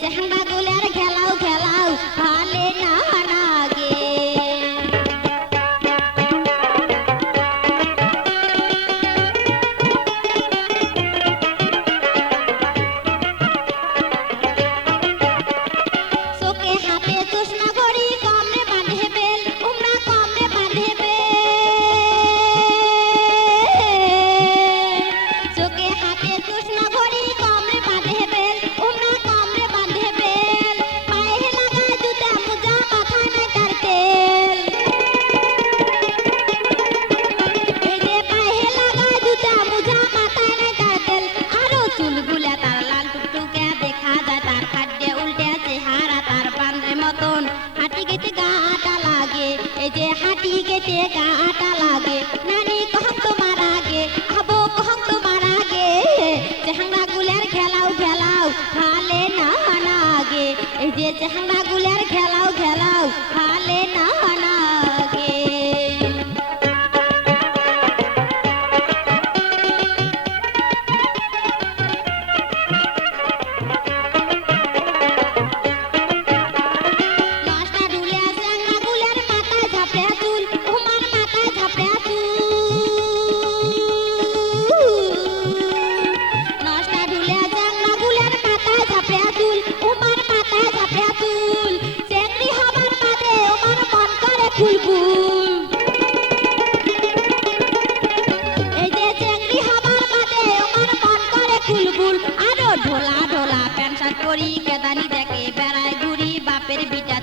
চেহারা গুলার খেলাও খেলাও ভালে না লাগে চোখে হাতে চশমা ঘড়ি কমরে বাঁধে বেল উমরা কমরে বাঁধে চোখে হাতে চশমা ঘড়ি কমরে বাঁধে বেল উমরা কমরে বাঁধে বেল পায়ে লাগায় জুতা মোজা মাথায় নাই তার তেল এই যে পায়ে লাগায় জুতা মোজা মাথায় নাই তার তেল আরো চুলগুলা তার লাল টুকটুকে দেখা যায় তার খাদ্যে উল্টে চেহারা তার বান্দ্রে মতন হাঁটি গেতে গাটা লাগে এই যে হাঁটি গেতে গাটা লাগে নানি কহক তোমার আগে আবো কহক তোমার আগে চেহারা গুলার খেলাও খেলাও ভালে না লাগে এই যে চেহারা গুলার খেলাও খেলাও ভালে না লাগে নষ্টা ঢুলে চেহারা গুলার মাথায় ঝাপড়ে চুল উমার মাথায় ঝাপড়ে নষ্টা ঢুলে চেহারা গুলার মাথায় ঝাপড়ে চুল উমার মাথায় ঝাপড়ে চুল চেংড়ি হবার বাদে উমার মন করে ফুলফুল এই যে চেংড়ি হবার বাদে উমার মন করে ফুলফুল আরো ঢোলা ঢোলা প্যান্ট শার্ট পরি কেদানি দেখে বেড়ায় ঘুরি বাপের বিটা